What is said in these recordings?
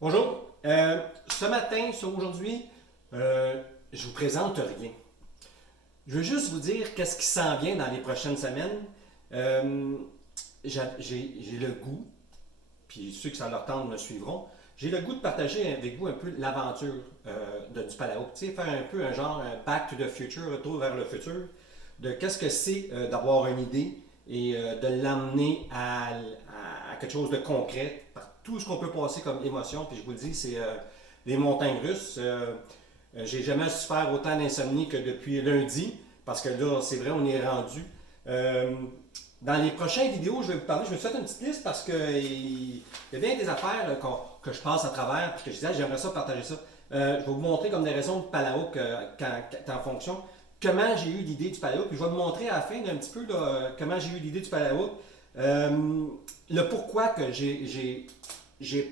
Bonjour. Ce matin, aujourd'hui, je vous présente rien. Je veux juste vous dire qu'est-ce qui s'en vient dans les prochaines semaines. Euh, j'ai le goût, puis ceux qui ça leur tente me suivront, j'ai le goût de partager avec vous un peu l'aventure du Palau. Tu sais, faire un peu un genre un back to the future, retour vers le futur, de qu'est-ce que c'est d'avoir une idée et de l'amener à quelque chose de concret, par tout ce qu'on peut passer comme émotion. Puis je vous le dis, c'est les montagnes russes. J'ai jamais su faire autant d'insomnie que depuis lundi, parce que là, c'est vrai, on est rendu. Euh, dans les prochaines vidéos, je vais vous parler, je vais vous faire une petite liste parce que il y a bien des affaires là, que je passe à travers, puis que je disais, j'aimerais ça partager ça. Je vais vous montrer comme des raisons de Palaouk en fonction. Comment j'ai eu l'idée du Palaouk, puis je vais vous montrer à la fin un petit peu là, comment j'ai eu l'idée du Palaouk. Le pourquoi que j'ai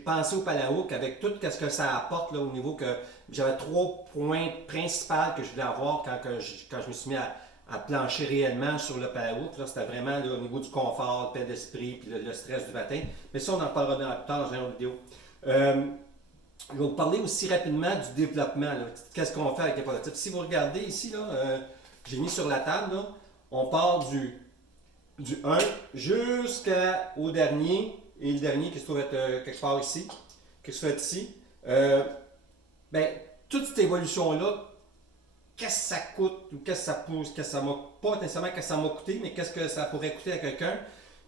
pensé au Palaouk avec tout ce que ça apporte là, au niveau que j'avais trois points principaux que je voulais avoir quand je me suis mis à plancher réellement sur le Palaouk. C'était vraiment là, au niveau du confort, la paix d'esprit, puis le stress du matin. Mais ça, on en parlera plus tard dans une autre vidéo. Euh, je vais vous parler aussi rapidement du développement. Qu'est-ce qu'on fait avec les prototypes? Si vous regardez ici, là, j'ai mis sur la table, là, on part du 1 jusqu'au dernier, et le dernier qui se trouve être quelque part ici, qui se fait ici. Euh, ben, toute cette évolution-là, qu'est-ce que ça coûte, ou qu'est-ce que ça pousse, qu'est-ce que ça m'a, pas nécessairement qu'est-ce que ça m'a coûté, mais qu'est-ce que ça pourrait coûter à quelqu'un.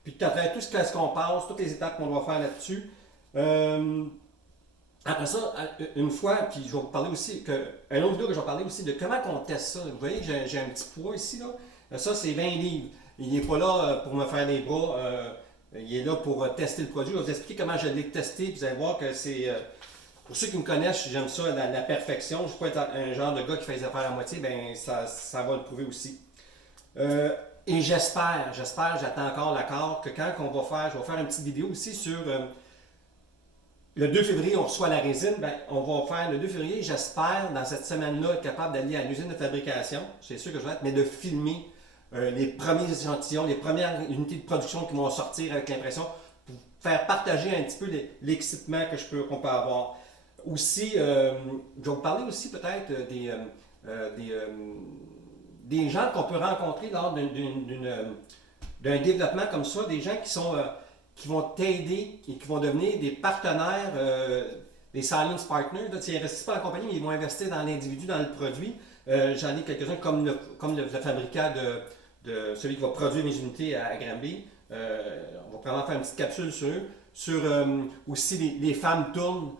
Puis à travers tout ce qu'on passe, toutes les étapes qu'on doit faire là-dessus. Euh, Après ça, une fois, puis je vais vous parler aussi, un autre vidéo que je vais parler aussi de comment on teste ça. Vous voyez, j'ai un petit poids ici, là. Ça, c'est 20 livres. Il n'est pas là pour me faire des bras. Il est là pour tester le produit. Je vais vous expliquer comment je l'ai testé. Vous allez voir que c'est. Pour ceux qui me connaissent, j'aime ça, la perfection. Je ne suis pas un genre de gars qui fait les affaires à moitié. Ben, ça va le prouver aussi. Et j'attends encore l'accord que quand on va faire, je vais faire une petite vidéo aussi sur le 2 février, on reçoit la résine. Ben, on va faire le 2 février, j'espère, dans cette semaine-là, être capable d'aller à l'usine de fabrication. C'est sûr que je vais être, mais de filmer les premiers échantillons, les premières unités de production qui vont sortir avec l'impression pour faire partager un petit peu l'excitement qu'on peut avoir. Aussi, je vais vous parler aussi peut-être des gens qu'on peut rencontrer lors d'un développement comme ça, des gens qui vont t'aider et qui vont devenir des partenaires, des silence partners. Là, ils n'investissent pas dans la compagnie, mais ils vont investir dans l'individu, dans le produit. J'en ai quelques-uns comme le fabricant de celui qui va produire mes unités à Granby. On va probablement faire une petite capsule sur eux. Sur aussi les femmes tournent,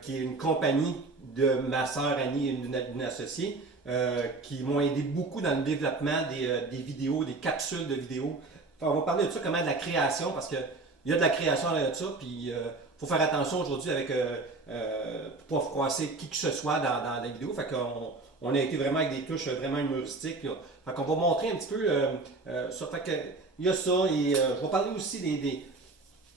qui est une compagnie de ma sœur Annie et d'une associée, qui m'ont aidé beaucoup dans le développement des vidéos, des capsules de vidéos. Enfin, on va parler de ça, comment de la création, parce que il y a de la création de ça, puis il faut faire attention aujourd'hui avec pour pas froisser qui que ce soit dans la vidéo. Fait qu'on on a été vraiment avec des touches vraiment humoristiques. Là. Fait qu'on va montrer un petit peu ça. Fait que il y a ça, et je vais parler aussi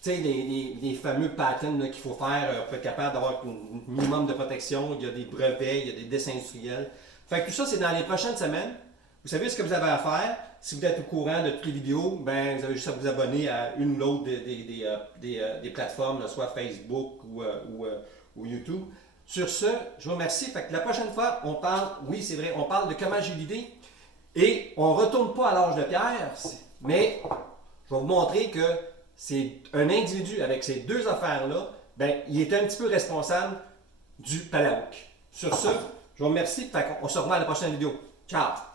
des fameux patterns qu'il faut faire pour être capable d'avoir un minimum de protection. Il y a des brevets, il y a des dessins industriels. Fait que tout ça, c'est dans les prochaines semaines. Vous savez ce que vous avez à faire. Si vous êtes au courant de toutes les vidéos, ben, vous avez juste à vous abonner à une ou l'autre des plateformes, là, soit Facebook ou YouTube. Sur ce, je vous remercie. Fait que la prochaine fois, on parle, oui c'est vrai, on parle de comment j'ai l'idée. Et on ne retourne pas à l'âge de pierre, mais je vais vous montrer que c'est un individu avec ces deux affaires-là, ben, il est un petit peu responsable du Palaouk. Sur ce, je vous remercie. Fait qu'on se revoit à la prochaine vidéo. Ciao!